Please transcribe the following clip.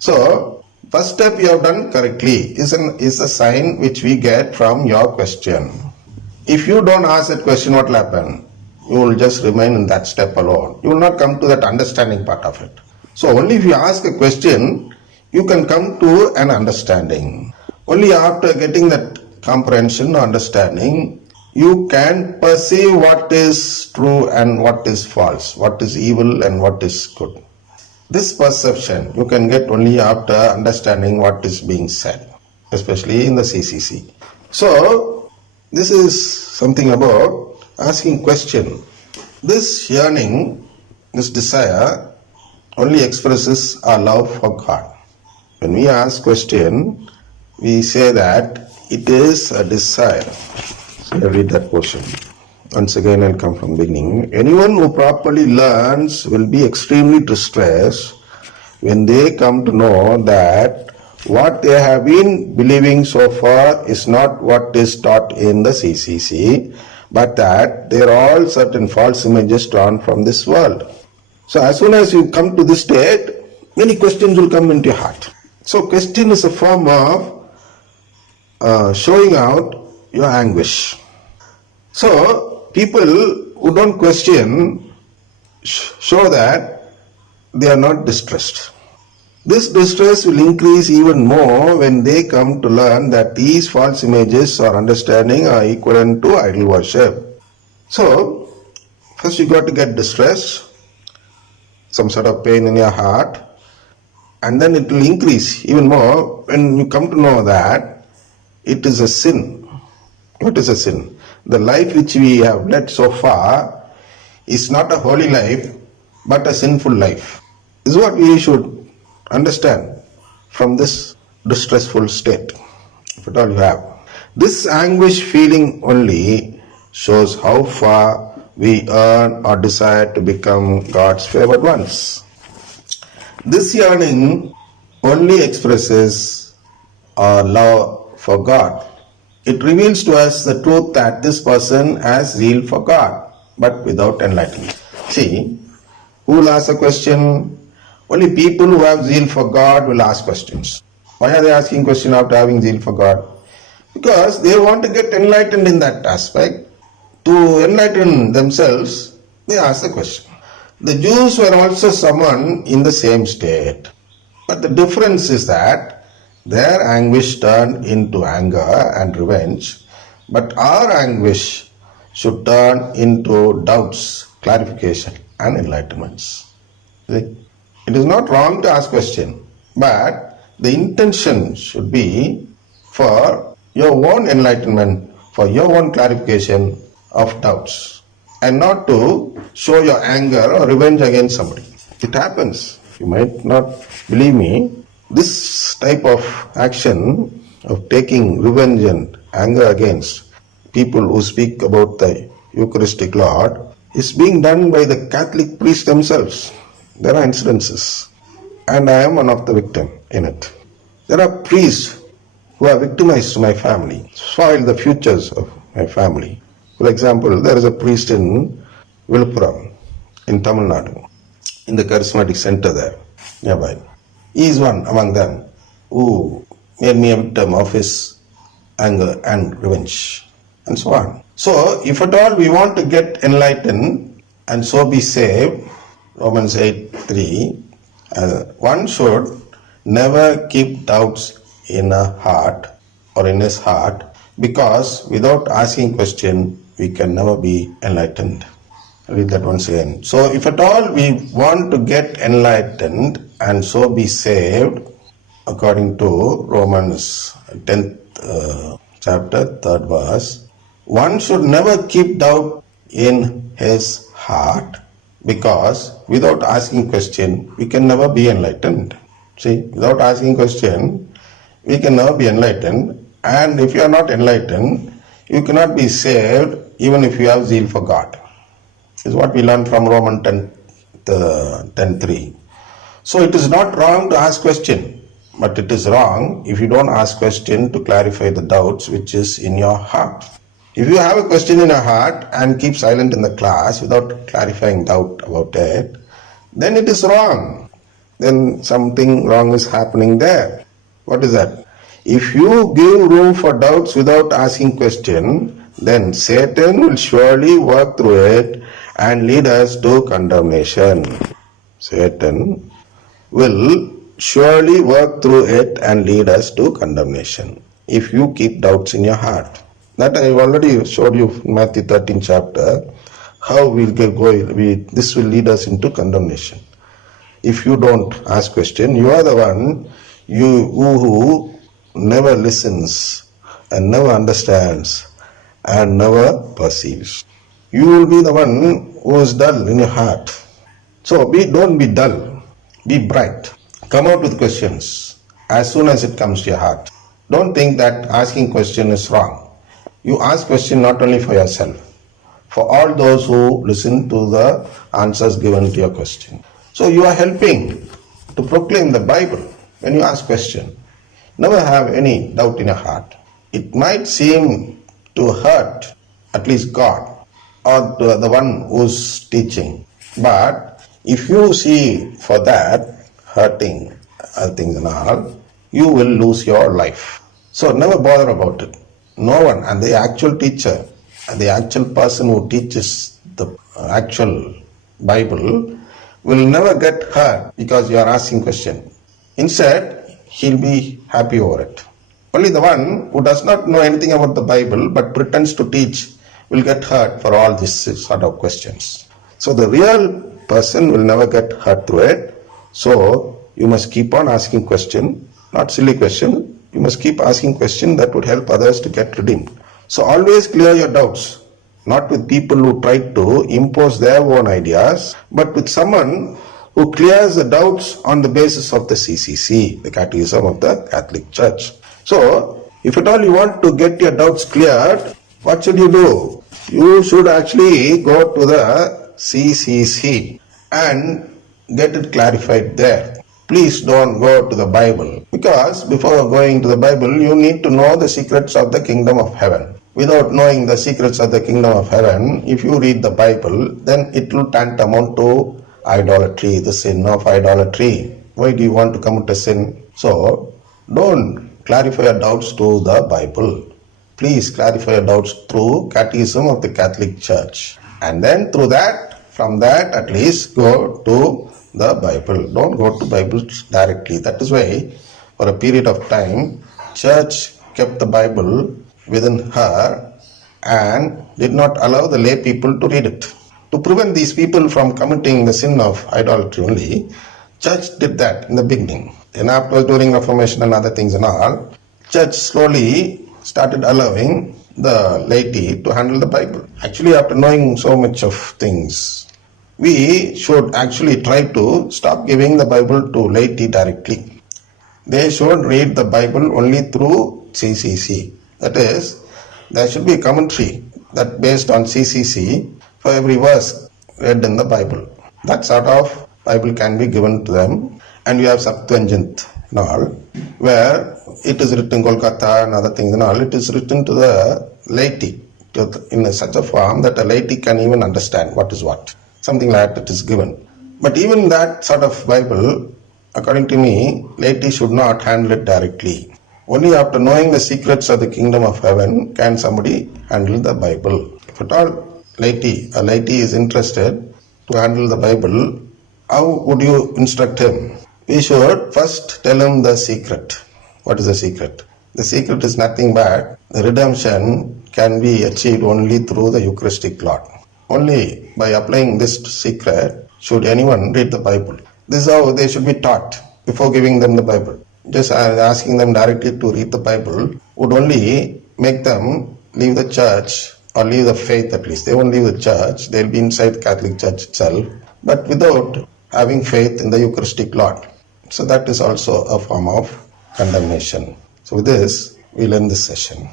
So, first step you have done correctly is a sign which we get from your question. If you don't ask that question, what will happen? You will just remain in that step alone. You will not come to that understanding part of it. So only if you ask a question, you can come to an understanding. Only after getting that comprehension or understanding, you can perceive what is true and what is false, what is evil and what is good. This perception you can get only after understanding what is being said, especially in the CCC. So, this is something about asking question. This yearning, this desire only expresses our love for God. When we ask question, we say that it is a desire. So I read that portion. Once again, I'll come from beginning. Anyone who properly learns will be extremely distressed when they come to know that what they have been believing so far is not what is taught in the CCC, but that there are all certain false images drawn from this world. So as soon as you come to this state, many questions will come into your heart. So question is a form of showing out your anguish. So people who don't question show that they are not distressed. This distress will increase even more when they come to learn that these false images or understanding are equivalent to idol worship. So, first you got to get distressed, some sort of pain in your heart, and then it will increase even more when you come to know that it is a sin. What is a sin? The life which we have led so far is not a holy life, but a sinful life. This is what we should understand from this distressful state, if at all you have. This anguish feeling only shows how far we earn or desire to become God's favored ones. This yearning only expresses our love for God. It reveals to us the truth that this person has zeal for God, but without enlightenment. See, who will ask a question? Only people who have zeal for God will ask questions. Why are they asking questions after having zeal for God? Because they want to get enlightened in that aspect. To enlighten themselves, they ask the question. The Jews were also summoned in the same state. But the difference is that their anguish turned into anger and revenge, but our anguish should turn into doubts, clarification and enlightenments. See? It is not wrong to ask question, but the intention should be for your own enlightenment, for your own clarification of doubts, and not to show your anger or revenge against somebody. It happens. You might not believe me. This type of action of taking revenge and anger against people who speak about the Eucharistic Lord is being done by the Catholic priests themselves. There are incidences, and I am one of the victims in it. There are priests who are victimized my family, spoiled the futures of my family. For example, there is a priest in Viluppuram, in Tamil Nadu, in the charismatic center there, nearby. He is one among them who made me a victim of his anger and revenge, and so on. So, if at all we want to get enlightened and so be saved, Romans 8:3, one should never keep doubts in a heart or in his heart, because without asking question, we can never be enlightened. I'll read that once again. So, if at all we want to get enlightened and so be saved, according to Romans 10th chapter, 3rd verse, one should never keep doubt in his heart, because without asking question, we can never be enlightened. See, without asking question, we can never be enlightened, and if you are not enlightened, you cannot be saved even if you have zeal for God. This is what we learned from Romans 10:3. So it is not wrong to ask question, but it is wrong if you don't ask question to clarify the doubts which is in your heart. If you have a question in your heart and keep silent in the class without clarifying doubt about it, then it is wrong. then something wrong is happening there. What is that? If you give room for doubts without asking question, then Satan will surely work through it and lead us to condemnation. Satan will surely work through it and lead us to condemnation if you keep doubts in your heart. That I already showed you in Matthew 13 chapter, how we'll get going. This will lead us into condemnation. If you don't ask question, you are the one who never listens and never understands and never perceives. You will be the one who is dull in your heart. So don't be dull, be bright. Come out with questions as soon as it comes to your heart. Don't think that asking question is wrong. You ask question not only for yourself, for all those who listen to the answers given to your question. So you are helping to proclaim the Bible when you ask question. Never have any doubt in your heart. It might seem to hurt at least God or the one who's teaching. But if you see for that hurting things and all, you will lose your life. So never bother about it. No one, and the actual teacher, the actual person who teaches the actual Bible will never get hurt because you are asking question. Instead, he'll be happy over it. Only the one who does not know anything about the Bible but pretends to teach will get hurt for all these sort of questions. So the real person will never get hurt through it. So you must keep on asking question, not silly question. You must keep asking question that would help others to get redeemed. So always clear your doubts, not with people who try to impose their own ideas, but with someone who clears the doubts on the basis of the CCC, the Catechism of the Catholic Church. So, if at all you want to get your doubts cleared, what should you do? You should actually go to the CCC and get it clarified there. Please don't go to the Bible, because before going to the Bible, you need to know the secrets of the kingdom of heaven. Without knowing the secrets of the kingdom of heaven, if you read the Bible, then it will tantamount to idolatry, the sin of idolatry. Why do you want to commit a sin? So, don't clarify your doubts to the Bible. Please clarify your doubts through Catechism of the Catholic Church. And then through that, from that at least go to the Bible. Don't go to Bible directly. That is why for a period of time, Church kept the Bible within her and did not allow the lay people to read it. To prevent these people from committing the sin of idolatry only, Church did that in the beginning. Then after, during Reformation and other things and all, Church slowly started allowing the laity to handle the Bible. Actually, after knowing so much of things, we should actually try to stop giving the Bible to laity directly. They should read the Bible only through CCC. That is, there should be a commentary that based on CCC for every verse read in the Bible. That sort of Bible can be given to them. And we have Septuagint and all, where it is written Kolkata and other things and all. It is written to the laity in such a form that a laity can even understand what is what. Something like that is given. But even that sort of Bible, according to me, laity should not handle it directly. Only after knowing the secrets of the kingdom of heaven can somebody handle the Bible. If at all a laity is interested to handle the Bible, how would you instruct him? We should first tell him the secret. What is the secret? The secret is nothing but the redemption can be achieved only through the Eucharistic Lord. Only by applying this secret should anyone read the Bible. This is how they should be taught before giving them the Bible. Just asking them directly to read the Bible would only make them leave the church or leave the faith at least. They won't leave the church. They'll be inside the Catholic Church itself, but without having faith in the Eucharistic Lord. So that is also a form of condemnation. So with this, we'll end this session.